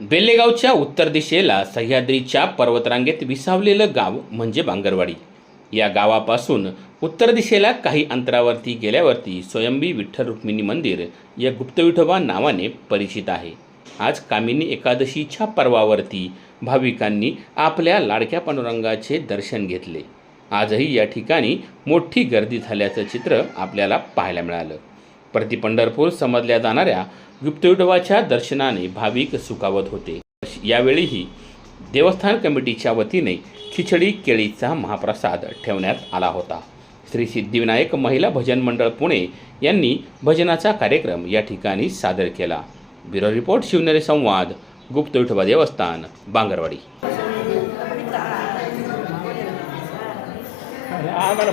बेल्लेगावच्या उत्तर दिशेला सह्याद्रीच्या पर्वतरांगेत विसावलेलं गाव म्हणजे बांगरवाडी. या गावापासून उत्तर दिशेला काही अंतरावरती गेल्यावरती स्वयंबी विठ्ठल रुक्मिणी मंदिर या गुप्तविठोबा नावाने परिचित आहे. आज कामिनी एकादशीच्या पर्वावरती भाविकांनी आपल्या लाडक्या पांडुरंगाचे दर्शन घेतले. आजही या ठिकाणी मोठी गर्दी झाल्याचं चित्र आपल्याला पाहायला मिळालं. प्रति पंढरपूर समजल्या जाणाऱ्या गुप्तविठोबाच्या दर्शनाने भाविक सुखावत होते. यावेळीही देवस्थान कमिटीच्या वतीने खिचडी केळीचा महाप्रसाद ठेवण्यात आला होता. श्री सिद्धिविनायक महिला भजन मंडळ पुणे यांनी भजनाचा कार्यक्रम या ठिकाणी सादर केला. ब्युरो रिपोर्ट शिवनेरी संवाद गुप्त विठोबा देवस्थान बांगरवाडी. आम्हाला